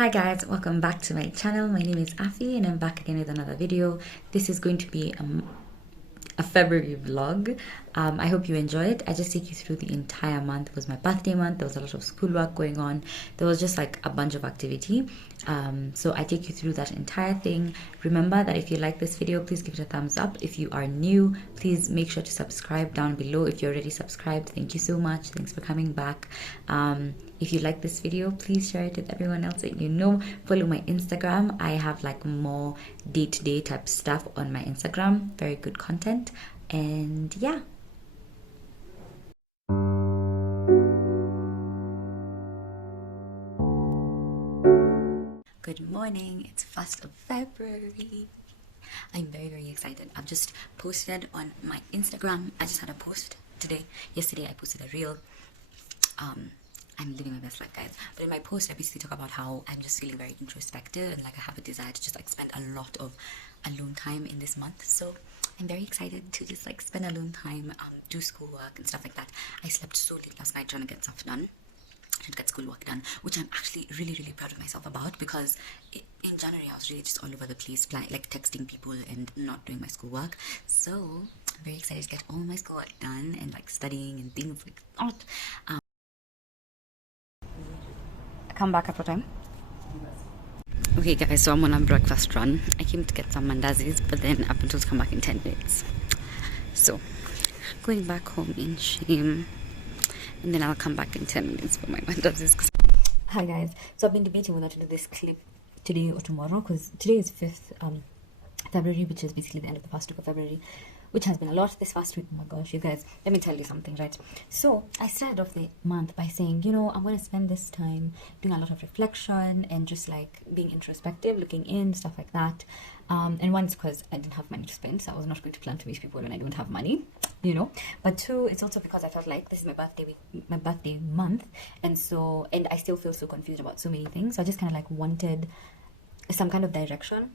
Hi guys, welcome back to my channel. My name is Afi and I'm back again with another video. This is going to be a February vlog. I hope you enjoy it. I just take you through the entire month. It was my birthday month. There was a lot of schoolwork going on. There was just like a bunch of activity. So I take you through that entire thing. Remember that if you like this video, please give it a thumbs up. If you are new, please make sure to subscribe down below. If you're already subscribed, thank you so much. Thanks for coming back. If you like this video, please share it with everyone else that you know. Follow my Instagram. I have like more day-to-day type stuff on my Instagram. Very good content. And yeah. Good morning. It's 1st of February. I'm very excited. I've just posted on my Instagram. I just had a post today. Yesterday I posted a reel. I'm living my best life, guys. But in my post, I basically talk about how I'm just feeling very introspective and like I have a desire to just like spend a lot of alone time in this month. So I'm very excited to just like spend alone time, do schoolwork and stuff like that. I slept so late last night trying to get stuff done. To get schoolwork done, which I'm actually really proud of myself about, because in January I was really just all over the place, like texting people and not doing my schoolwork. So I'm very excited to get all my schoolwork done and like studying and things like that. Come back after time. Okay guys, so I'm on a breakfast run. I came to get some mandazis, but then I've been told to come back in 10 minutes. So going back home in shame, and then I'll come back in 10 minutes for my mandazis. Hi guys, so I've been debating whether to do this clip today or tomorrow, because today is 5th February, which is basically the end of the first week of February, which has been a lot this past week. Oh my gosh, you guys, let me tell you something, right? So I started off the month by saying, you know, I'm going to spend this time doing a lot of reflection and just like being introspective, looking in, stuff like that. And one is because I didn't have money to spend, so I was not going to plan to meet people when I don't have money, you know. But two, it's also because I felt like this is my birthday month, and I still feel so confused about so many things. So I just kind of like wanted some kind of direction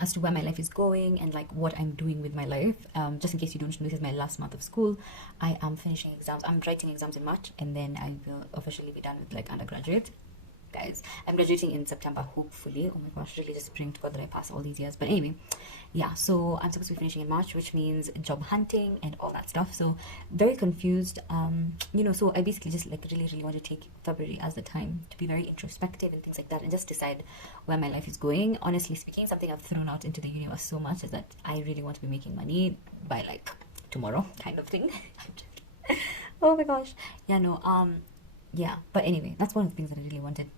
as to where my life is going and like what I'm doing with my life. Just in case you don't know, this is my last month of school. I am finishing exams. I'm writing exams in March, and then I will officially be done with like undergraduate. Guys, I'm graduating in September, hopefully. Oh my gosh, really just praying to God that I pass all these years. But anyway, yeah, so I'm supposed to be finishing in March, which means job hunting and all that stuff. So very confused. You know, so I basically just like really want to take February as the time to be very introspective and things like that, and just decide where my life is going. Honestly speaking, something I've thrown out into the universe so much is that I really want to be making money by like tomorrow, kind of thing. Oh my gosh. Yeah, no, yeah, but anyway, that's one of the things that I really wanted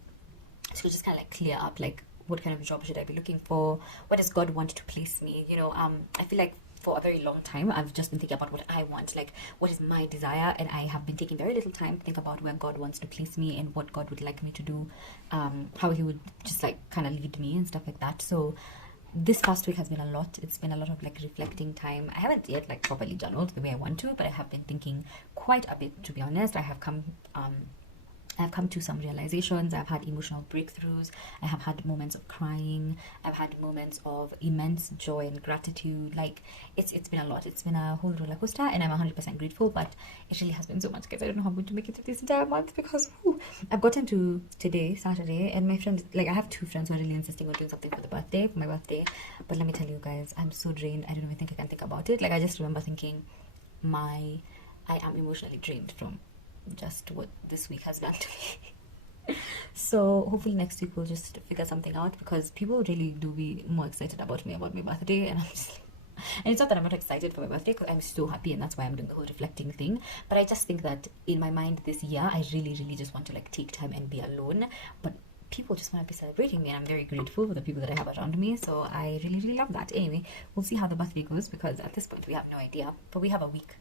to just kind of like clear up, like what kind of job should I be looking for, where does God want to place me, you know. I feel like for a very long time I've just been thinking about what I want, like what is my desire, and I have been taking very little time to think about where God wants to place me and what God would like me to do, how he would just like kind of lead me and stuff like that. So this past week has been a lot. It's been a lot of like reflecting time. I haven't yet like properly journaled the way I want to, but I have been thinking quite a bit, to be honest. I've come to some realizations. I've had emotional breakthroughs. I have had moments of crying. I've had moments of immense joy and gratitude. Like it's been a lot. It's been a whole roller coaster, and I'm 100% grateful. But it really has been so much, guys. I don't know how I'm going to make it through this entire month, because I've gotten to today, Saturday, and my friends, like I have two friends who are really insisting on doing something for my birthday. But let me tell you guys, I'm so drained. I don't even think I can think about it. Like I just remember thinking, I am emotionally drained from just what this week has done to me. So hopefully next week we'll just figure something out, because people really do be more excited about my birthday, and I'm just like, and it's not that I'm not excited for my birthday, because I'm so happy, and that's why I'm doing the whole reflecting thing. But I just think that in my mind this year I really just want to like take time and be alone, but people just want to be celebrating me, and I'm very grateful for the people that I have around me. So I really love that. Anyway, we'll see how the birthday goes, because at this point we have no idea, but we have a week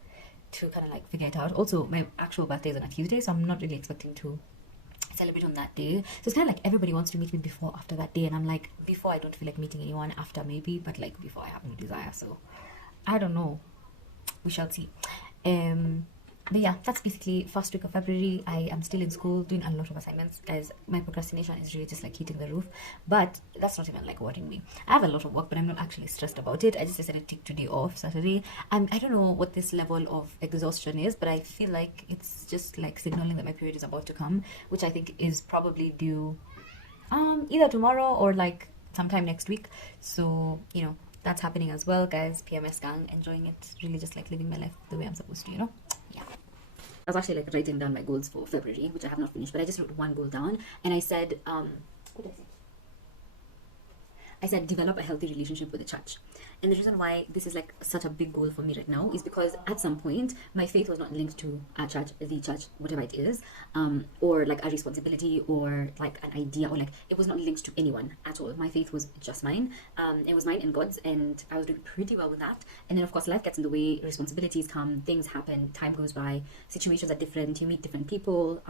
to kind of like figure it out. Also, my actual birthday is on a Tuesday, so I'm not really expecting to celebrate on that day. So it's kind of like everybody wants to meet me before, after that day, and I'm like, before I don't feel like meeting anyone, after maybe, but like before I have no desire. So I don't know, we shall see. But yeah, that's basically first week of February. I am still in school doing a lot of assignments, guys. My procrastination is really just like hitting the roof, but that's not even like worrying me. I have a lot of work, but I'm not actually stressed about it. I just decided to take today off, Saturday. I don't know what this level of exhaustion is, but I feel like it's just like signaling that my period is about to come, which I think is probably due either tomorrow or like sometime next week. So that's happening as well, guys. PMS gang, enjoying it, really just like living my life the way I'm supposed to. Yeah. I was actually like writing down my goals for February, which I have not finished, but I just wrote one goal down, and I said, what did I say? I said develop a healthy relationship with the church. And the reason why this is like such a big goal for me right now is because at some point my faith was not linked to a church, the church, whatever it is, or like a responsibility or like an idea, or like it was not linked to anyone at all. My faith was just mine. It was mine and God's, and I was doing pretty well with that. And then of course life gets in the way, responsibilities come, things happen, time goes by, situations are different, you meet different people,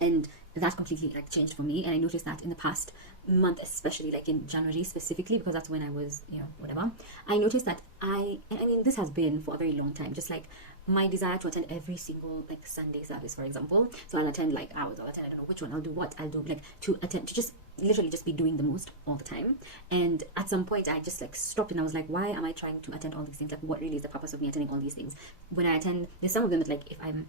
and that completely like changed for me. And I noticed that in the past month, especially like in January specifically, because that's when I was whatever, I noticed that I mean this has been for a very long time, just like my desire to attend every single like Sunday service, for example. So I'll attend like hours, I'll attend, I don't know which one, I'll do what I'll do, like to attend, to just literally just be doing the most all the time. And at some point I just like stopped and I was like, why am I trying to attend all these things? Like what really is the purpose of me attending all these things? When I attend, there's some of them that like if I'm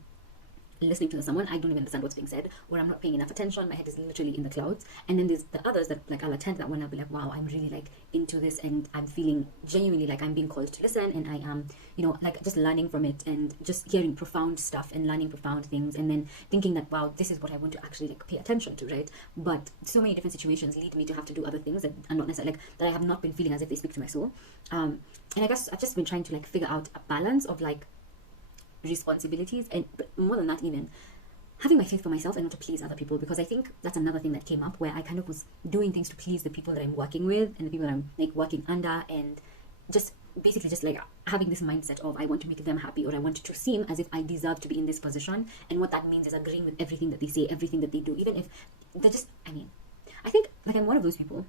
listening to someone, I don't even understand what's being said, or I'm not paying enough attention, my head is literally in the clouds. And then there's the others that like I'll attend that one, I'll be like, wow, I'm really like into this, and I'm feeling genuinely like I'm being called to listen, and I am like just learning from it, and just hearing profound stuff and learning profound things, and then thinking that wow, this is what I want to actually like pay attention to, right? But so many different situations lead me to have to do other things that are not necessarily like that I have not been feeling as if they speak to my soul. And I guess I've just been trying to like figure out a balance of like responsibilities, and but more than that, even having my faith for myself and not to please other people, because I think that's another thing that came up, where I kind of was doing things to please the people that I'm working with and the people that I'm like working under, and just basically just like having this mindset of I want to make them happy, or I want to seem as if I deserve to be in this position. And what that means is agreeing with everything that they say, everything that they do, even if they're just, I think like I'm one of those people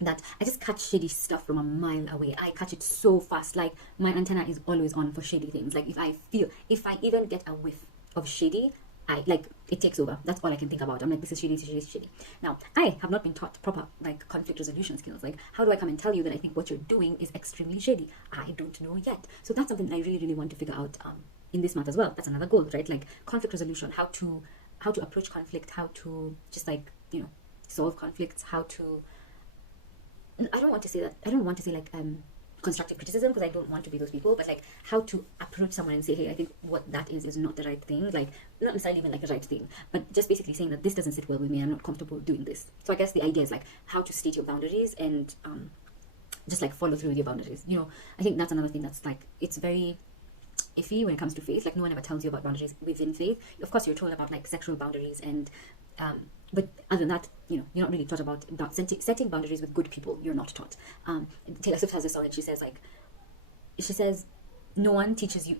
that I just catch shady stuff from a mile away. I catch it so fast. Like my antenna is always on for shady things. Like if I even get a whiff of shady, I like it takes over. That's all I can think about. I'm like, this is shady, this is shady, this is shady. Now, I have not been taught proper like conflict resolution skills. Like, how do I come and tell you that I think what you're doing is extremely shady? I don't know yet. So that's something I really, really want to figure out in this month as well. That's another goal, right? Like conflict resolution, how to approach conflict, how to just like solve conflicts, how to I don't want to say like constructive criticism, because I don't want to be those people, but like how to approach someone and say, hey, I think what that is not the right thing, like not necessarily even like the right thing, but just basically saying that this doesn't sit well with me, I'm not comfortable doing this. So I guess the idea is like how to state your boundaries and just like follow through with your boundaries. I think that's another thing that's like, it's very iffy when it comes to faith. Like no one ever tells you about boundaries within faith. Of course you're told about like sexual boundaries and but other than that, you're not really taught about setting boundaries with good people. You're not taught. Taylor Swift has a song and she says no one teaches you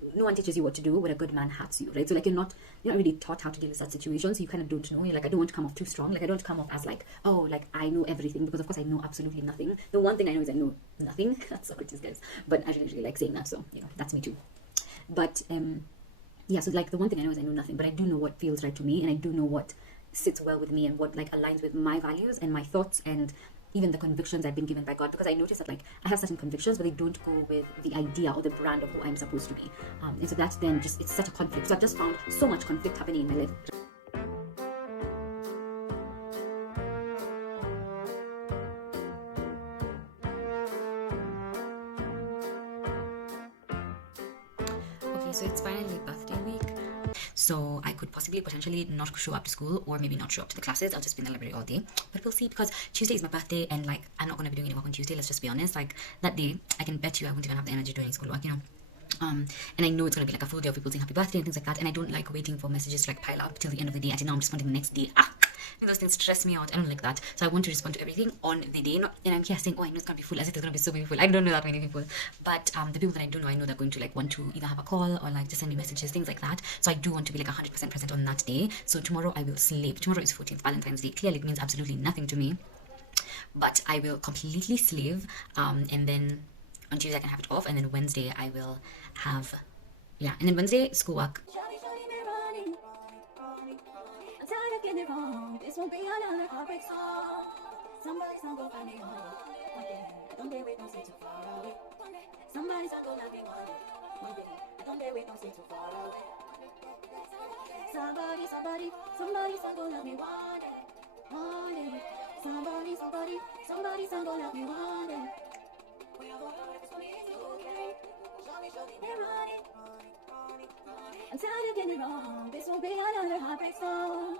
what to do when a good man hurts you, right? So like you're not really taught how to deal with such situations, so you kind of don't know. You're like, I don't want to come off too strong, like I don't come off as like, oh, like I know everything, because of course I know absolutely nothing. The one thing I know is I know nothing. That's Socrates, guys, but I really like saying that, so that's me too. But yeah, so like the one thing I know is I know nothing, but I do know what feels right to me, and I do know what sits well with me and what like aligns with my values and my thoughts and even the convictions I've been given by God, because I notice that like I have certain convictions but they don't go with the idea or the brand of who I'm supposed to be, and so that's then just, it's such a conflict. So I've just found so much conflict happening in my life. Okay, so it's finally birthday week. So I could potentially not show up to school, or maybe not show up to the classes. I'll just be in the library all day. But we'll see, because Tuesday is my birthday, and like I'm not going to be doing any work on Tuesday. Let's just be honest. Like that day, I can bet you I won't even have the energy doing schoolwork, and I know it's going to be like a full day of people saying happy birthday and things like that, and I don't like waiting for messages to like pile up till the end of the day, and now I'm responding the next day. Those things stress me out. I don't like that. So I want to respond to everything on the day, and I'm here saying, oh, I know it's going to be full, as if there's going to be so many people. I don't know that many people, but the people that I do know, I know they're going to like want to either have a call or like just send me messages, things like that. So I do want to be like 100% present on that day. So tomorrow I will sleep. Tomorrow is 14th Valentine's Day. Clearly it means absolutely nothing to me, but I will completely slave, and then on Tuesday I can have it off, and then Wednesday I will have, and then Wednesday schoolwork. This won't be another heartbreak song. Somebody's not gonna find me one day. Don't dare wait, don't stay too far away. Somebody's not gonna be one day. Don't dare wait, don't stay too far away. Somebody's not gonna be one day. I'm tired of getting it wrong. This won't be another heartbreak song.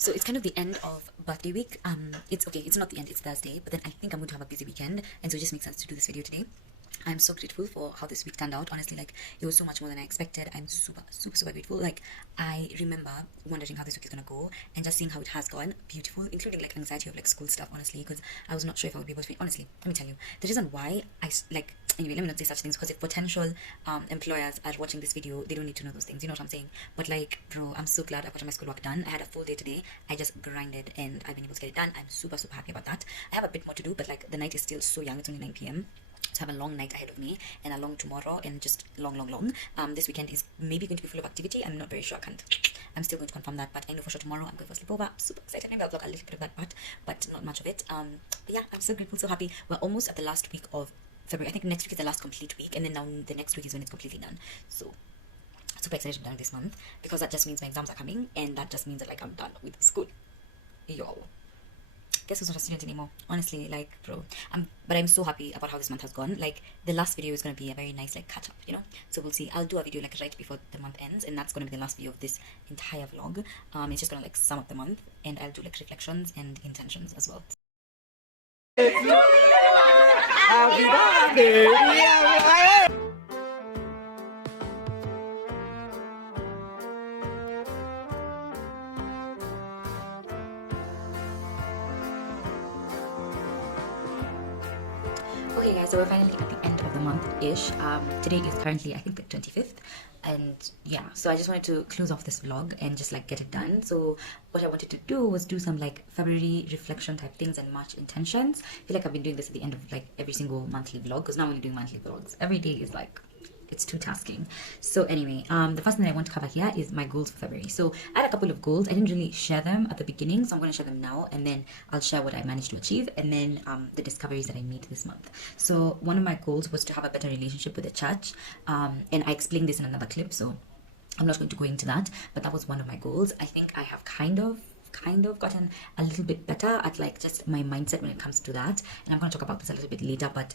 So it's kind of the end of birthday week. It's okay, it's not the end, it's Thursday, but then I think I'm going to have a busy weekend, and so it just makes sense to do this video today. I'm so grateful for how this week turned out. Honestly, like, it was so much more than I expected. I'm super grateful. Like, I remember wondering how this week is gonna go, and just seeing how it has gone, beautiful, including like anxiety of like school stuff, honestly, because I was not sure if I would be able to. Honestly, let me tell you, the reason why anyway, let me not say such things, because if potential employers are watching this video, they don't need to know those things, you know what I'm saying? But like, bro, I'm so glad I got my schoolwork done. I had a full day today. I just grinded and I've been able to get it done. I'm super happy about that. I have a bit more to do, but like, the night is still so young. It's only 9 p.m. So I have a long night ahead of me, and a long tomorrow, and just long. This weekend is maybe going to be full of activity. I'm not very sure. I'm still going to confirm that, but I know for sure tomorrow I'm going for a sleepover. I'm super excited. Maybe I'll vlog a little bit of that part, but not much of it. But yeah, I'm so grateful, so happy. We're almost at the last week of February. I think next week is the last complete week, and then now the next week is when it's completely done. So super excited to be done this month, because that just means my exams are coming, and that just means that like I'm done with school. Yo. Guess who's not a student anymore? Honestly, like, bro. But I'm so happy about how this month has gone. Like, the last video is gonna be a very nice like catch up, you know. So we'll see. I'll do a video like right before the month ends, and that's gonna be the last video of this entire vlog. It's just gonna like sum up the month, and I'll do like reflections and intentions as well. Happy birthday! Okay guys, so we're finally at the end of the month-ish. Today is currently, I think, the 25th. And yeah, so I just wanted to close off this vlog and just like get it done. So what I wanted to do was do some like February reflection type things and March intentions. I feel like I've been doing this at the end of like every single monthly vlog, because now I'm only doing monthly vlogs. Every day is like, it's too tasking. So anyway, the first thing I want to cover here is my goals for February. So I had a couple of goals. I didn't really share them at the beginning, so I'm going to share them now, and then I'll share what I managed to achieve, and then the discoveries that I made this month. So one of my goals was to have a better relationship with the church, and I explained this in another clip, so I'm not going to go into that, but that was one of my goals. I think I have kind of gotten a little bit better at like just my mindset when it comes to that, and I'm going to talk about this a little bit later. But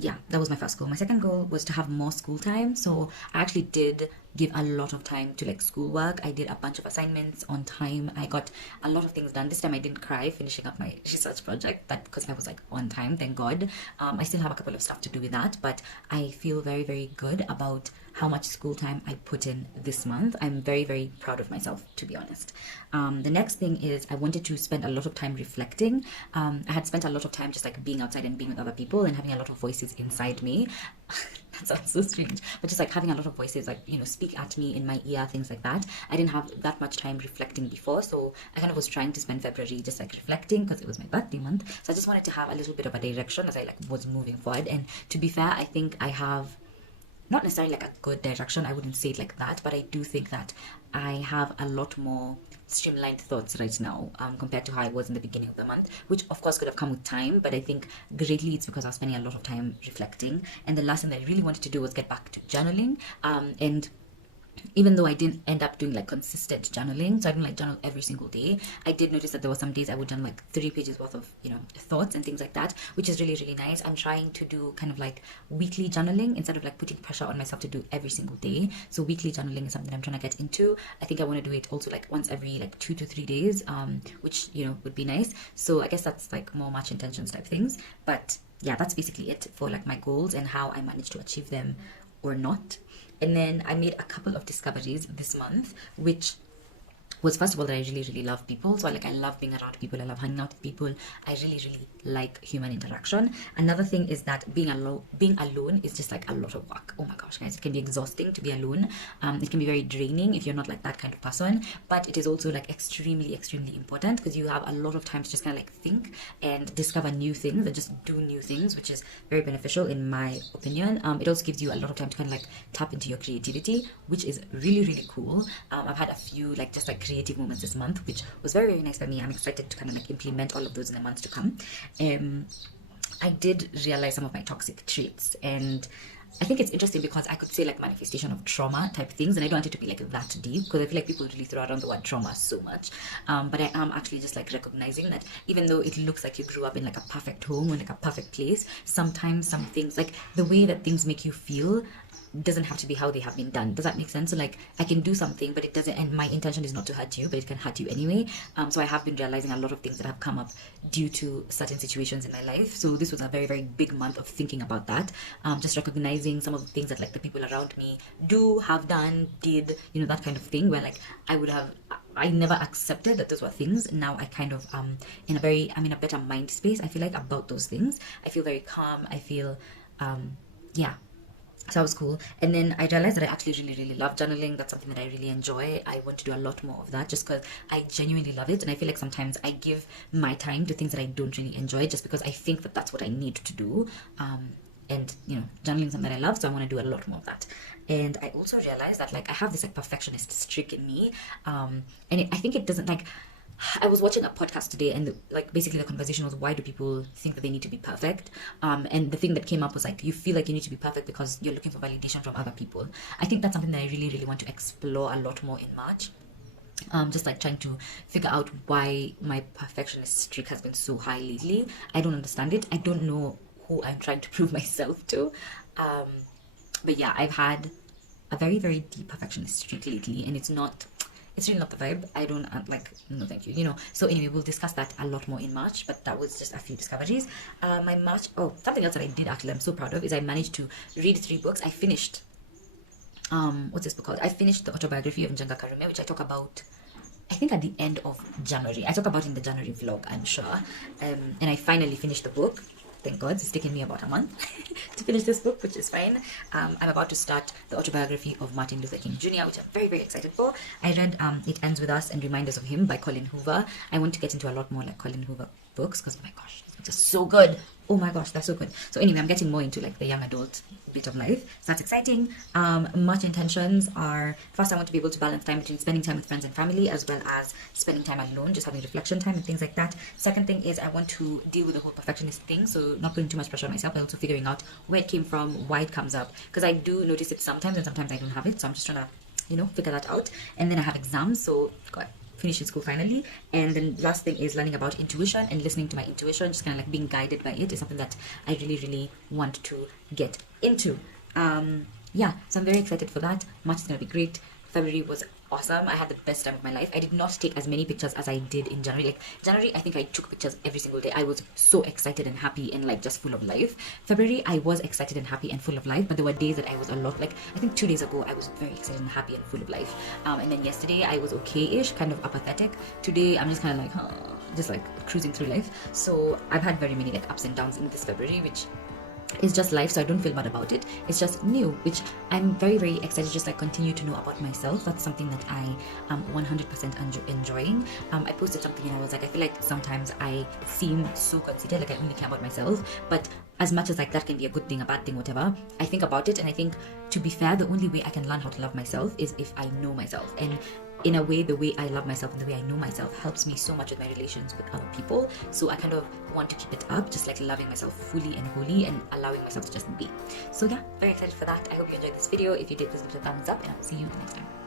yeah, that was my first goal. My second goal was to have more school time. So I actually did give a lot of time to like schoolwork. I did a bunch of assignments on time. I got a lot of things done. This time I didn't cry finishing up my research project, but because I was like on time, thank God. I still have a couple of stuff to do with that, but I feel very good about how much school time I put in this month. I'm very proud of myself, to be honest. The next thing is I wanted to spend a lot of time reflecting. I had spent a lot of time just like being outside and being with other people and having a lot of voices inside me. That sounds so strange, but just like having a lot of voices like, you know, speak at me in my ear, things like that. I didn't have that much time reflecting before, so I kind of was trying to spend February just like reflecting, because it was my birthday month. So I just wanted to have a little bit of a direction as I like was moving forward. And to be fair, I think I have not necessarily like a good direction, I wouldn't say it like that, but I do think that I have a lot more streamlined thoughts right now, compared to how I was in the beginning of the month, which of course could have come with time, but I think greatly it's because I was spending a lot of time reflecting. And the last thing that I really wanted to do was get back to journaling, and even though I didn't end up doing like consistent journaling, so I didn't like journal every single day, I did notice that there were some days I would journal like 3 pages worth of, thoughts and things like that, which is really, really nice. I'm trying to do kind of like weekly journaling instead of like putting pressure on myself to do every single day. So weekly journaling is something I'm trying to get into. I think I want to do it also like once every like 2 to 3 days, which, would be nice. So I guess that's like more March intentions type things. But yeah, that's basically it for like my goals and how I managed to achieve them or not. And then I made a couple of discoveries this month, which was, first of all, that I really, really love people. So I love being around people. I love hanging out with people. I really, really like human interaction. Another thing is that being alone is just like a lot of work. Oh my gosh, guys, it can be exhausting to be alone. It can be very draining if you're not like that kind of person. But it is also like extremely, extremely important because you have a lot of time to just kind of like think and discover new things and just do new things, which is very beneficial in my opinion. It also gives you a lot of time to kind of like tap into your creativity, which is really, really cool. I've had a few like just like creative moments this month, which was very, very nice for me. I'm excited to kind of like implement all of those in the months to come. I did realize some of my toxic traits, and I think it's interesting because I could say like manifestation of trauma type things, and I don't want it to be like that deep because I feel like people really throw around the word trauma so much. But I am actually just like recognizing that even though it looks like you grew up in like a perfect home or like a perfect place, sometimes some things, like the way that things make you feel, doesn't have to be how they have been done. Does that make sense? So like I can do something, but it doesn't, and my intention is not to hurt you, but it can hurt you anyway. So I have been realizing a lot of things that have come up due to certain situations in my life. So this was a very, very big month of thinking about that. Just recognizing some of the things that like the people around me do, have done, did, that kind of thing, where like I never accepted that those were things. Now I kind of I'm in a better mind space, I feel like, about those things. I feel very calm. I feel yeah. So that was cool. And then I realized that I actually really, really love journaling. That's something that I really enjoy. I want to do a lot more of that just because I genuinely love it. And I feel like sometimes I give my time to things that I don't really enjoy just because I think that that's what I need to do. And journaling is something that I love, so I want to do a lot more of that. And I also realized that like I have this like perfectionist streak in me, and I think it doesn't like. I was watching a podcast today, and like basically the conversation was, why do people think that they need to be perfect? And the thing that came up was like, you feel like you need to be perfect because you're looking for validation from other people. I think that's something that I really, really want to explore a lot more in March. Just like trying to figure out why my perfectionist streak has been so high lately. I don't understand it. I don't know who I'm trying to prove myself to. But yeah, I've had a very, very deep perfectionist streak lately, and it's really not the vibe. I don't like, no thank you, So anyway, we'll discuss that a lot more in March, but that was just a few discoveries. My March, something else that I did actually, I'm so proud of, is I managed to read 3 books. I finished, what's this book called? I finished the autobiography of Njenga Karume, which I talk about, I think at the end of January. I talk about in the January vlog, I'm sure. And I finally finished the book. Thank God, it's taken me about a month to finish this book, which is fine. I'm about to start the autobiography of Martin Luther King Jr., which I'm very, very excited for. I read It Ends With Us and Reminders of Him by Colin Hoover. I want to get into a lot more like Colin Hoover books because, oh my gosh, these books are so good. Oh my gosh, they're so good. So anyway, I'm getting more into like the young adult bit of life. So that's exciting. March intentions are, first I want to be able to balance time between spending time with friends and family as well as spending time alone, just having reflection time and things like that. Second thing is I want to deal with the whole perfectionist thing, so not putting too much pressure on myself, but also figuring out where it came from, why it comes up, because I do notice it sometimes and sometimes I don't have it. So I'm just trying to figure that out. And then I have exams, so God, finishing school finally. And then last thing is learning about intuition and listening to my intuition, just kind of like being guided by it is something that I really, really want to get into. Yeah, so I'm very excited for that. March is gonna be great. February was awesome. I had the best time of my life. I did not take as many pictures as I did in January. Like January, I think I took pictures every single day. I was so excited and happy and like just full of life. February, I was excited and happy and full of life, but there were days that I was a lot, like I think 2 days ago I was very excited and happy and full of life. And then yesterday I was okay-ish, kind of apathetic. Today I'm just kind of like just like cruising through life. So I've had very many like ups and downs in this February, which It's just life, so I don't feel bad about it. It's just new, which I'm very, very excited to just like continue to know about myself. That's something that I am 100% enjoying. I posted something and I was like, I feel like sometimes I seem so conceited, like I only care about myself. But as much as like that can be a good thing, a bad thing, whatever, I think about it and I think, to be fair, the only way I can learn how to love myself is if I know myself. And in a way, the way I love myself and the way I know myself helps me so much with my relations with other people. So I kind of want to keep it up, just like loving myself fully and wholly and allowing myself to just be. So yeah, very excited for that. I hope you enjoyed this video. If you did, please give it a thumbs up and I'll see you next time.